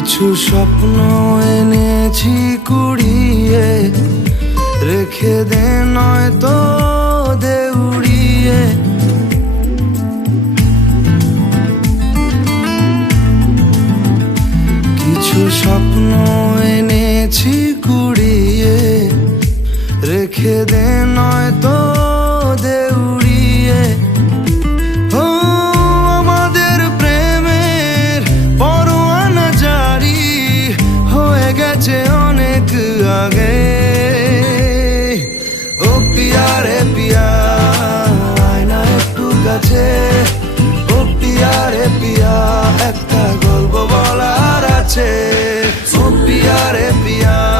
কিছু স্বপ্ন এনেছি কুড়িয়ে। রেখে দে নয় তো দেউড়িয়ে। কিছু স্বপ্ন এনেছি গেছে অনেক আগে। ও পিয়া রে পিয়া, আয়না একটু কাছে। ও পিয়া রে পিয়া, একটা গল্প বলার আছে। ও পিয়া রে পিয়া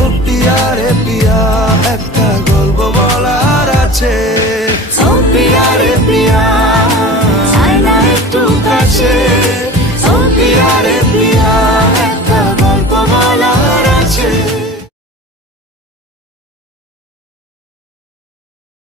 ও পিয়া রে পিয়া একটা গল্প বলার আছে। ও পিয়া রে পিয়া একটু কাছে।